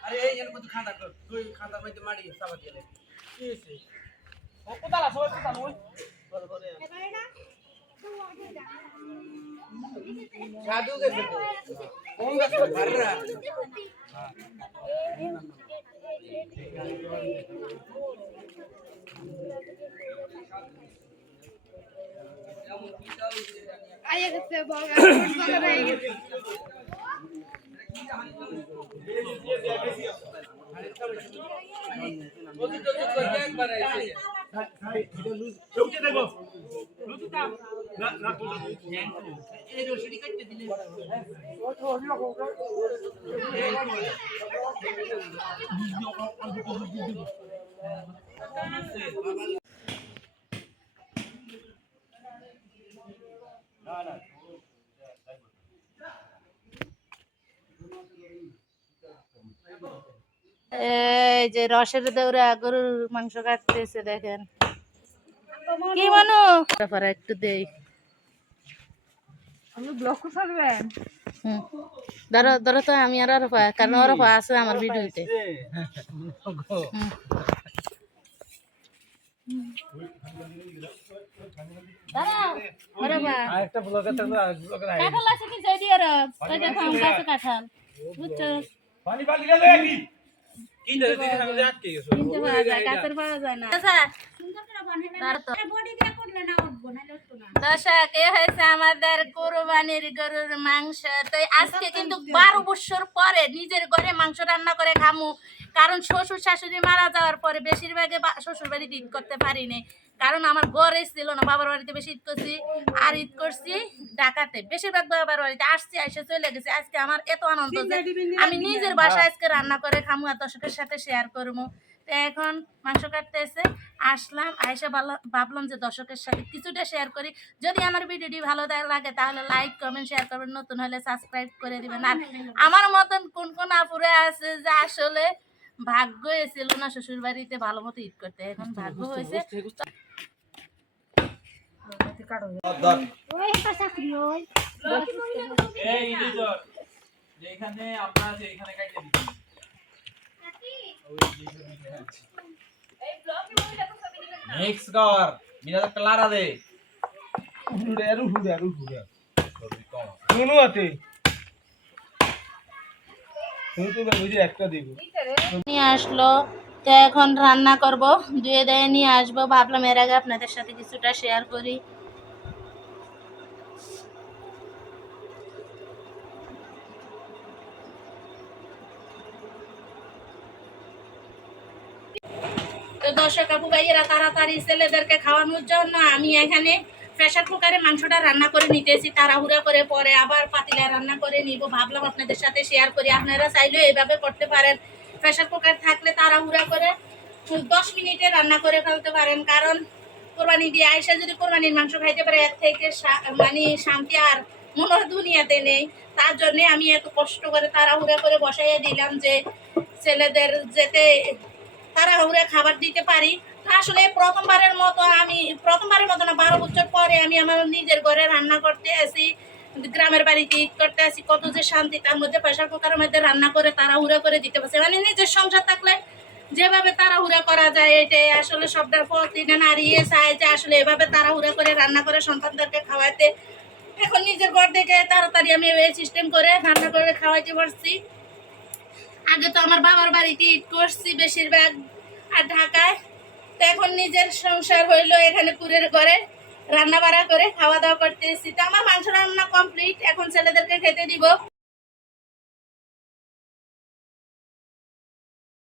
अरे ये कुछ खाता कर कोई खाता में तो मारी सब चले की से ओ कुदा ला सोच कुदा लो बोल बोल जादू के कौन का भर रहा आइए किससे बोल रहे हैं এই যে রসের দৌড়া গরুর মাংস কাটতেছে দেখেন কি মানু পরে একটু দেই আপনি ব্লগ করবেন ধরো ধরো তো আমি আর আরফা কারণ আরফা আছে আমার ভিডিওতে দাঁড়াও আরফা আরেকটা ব্লগে তো কাঁঠাল আছে কি যাই দিও রে ওই দেখো আম গাছে কাঁঠাল বুঝছো पानी पानी ले ले की কিনতে দিতে সামনে আটকে গেছে কিনতে পাওয়া যায় কাঁচের পাওয়া যায় না আচ্ছা সুন্দর করে বানাইলে বডি দিয়ে করলে না উঠবো না লড়তো না দর্শক এ হয়েছে আমাদের কুরবানির গরুর মাংস তো আজকে কিন্তু 12 বছর পরে নিজের ঘরে মাংস রান্না করে খামু কারণ শ্বশুর শাশুড়ি মারা যাওয়ার পরে বেশিরভাগে শ্বশুর বাড়িতে ঈদ করতে পারিনি কারণ আমার ঘরে ছিল না বাবার বাড়িতে বেশি ঈদ করছি আর ঈদ করছি ঢাকাতে বেশিরভাগ বাবার বাড়িতে আসছি এসে চলে গেছি আজকে আমার এত আনন্দ যে আমি নিজের বাসায় আজকে রান্না করে খামু আর দর্শকের সাথে শেয়ার করবো তো এখন মাংস কাটতে এসে আসলাম আয়সা ভাবলাম যে দর্শকের সাথে কিছুটা শেয়ার করি যদি আমার ভিডিওটি ভালো লাগে তাহলে লাইক কমেন্ট শেয়ার করবেন নতুন হলে সাবস্ক্রাইব করে দিবেন আর আমার মতন কোন কোন আপুরে আছে যে আসলে ভাগ্য ছিল না শ্বশুর বাড়িতে ভালো মতো ঈদ করতে এখন ভাগ্য হয়েছে ওই একটা চাকরি ওই এই ইলিজর যেখানে আমরা আছে এখানে কাটতে দিই এই ব্লগে মধ্যে তো সব নেক্সট কর মিনা তো ক্লারা দে হুড়ে কোন আছে তুমি তো বুঝি একটা দিব নিয়ে আসলো তো এখন রান্না করব ধুয়ে দিয়ে নিয়ে আসবো ভাবলাম এর আগে আপনাদের সাথে কিছুটা শেয়ার করি তো দর্শক আপু ভাইয়েরা তাড়াতাড়ি ছেলেদেরকে খাওয়ানোর জন্য আমি এখানে প্রেসার কুকারে মাংসটা রান্না করে নিতেছি তাড়াহুড়া করে পরে আবার পাতিলে রান্না করে নিব ভাবলাম আপনাদের সাথে শেয়ার করি আপনারা চাইলেও এইভাবে করতে পারেন প্রেসার কুকার থাকলে তাড়াহুড়া করে 10 মিনিটে রান্না করে ফেলতে পারেন কারণ কোরবানি দিয়ে আয়সা যদি কোরবানির মাংস খাইতে পারে এর থেকে মানে শান্তি আর মনে দুনিয়াতে নেই তার জন্য আমি এত কষ্ট করে তাড়াহুড়া করে বসাইয়ে দিলাম যে ছেলেদের যেতে তাড়াহুড়া খাবার দিতে পারি আসলে প্রথমবারের মতো না 12 বছর পরে আমি আমার নিজের ঘরে রান্না করতে আসি গ্রামের বাড়িতে ঈদ করতে আসি কত যে শান্তি তার মধ্যে প্রেসার কুকারের মধ্যে রান্না করে তাড়াহুড়া করে দিতে পারছে মানে নিজের সংসার থাকলে যেভাবে তাড়াহুড়া করা যায় এটাই আসলে সবটার প্রতিদিন নাড়িয়ে চায় যে আসলে এভাবে তাড়াহুড়া করে রান্না করে সন্তানদেরকে খাওয়াতে এখন নিজের ঘর থেকে তাড়াতাড়ি আমি এই সিস্টেম করে রান্না করে খাওয়াইতে পারছি আগে তো আমার বাবার বাড়িতে ঈদ করছি বেশিরভাগ আর ঢাকায় তো এখন নিজের সংসার হইলো এখানে কুড়ের ঘরে রান্না বাড়া করে খাওয়া দাওয়া করতেছি তো আমার মাংস রান্না কমপ্লিট এখন ছেলেদেরকে খেতে দিব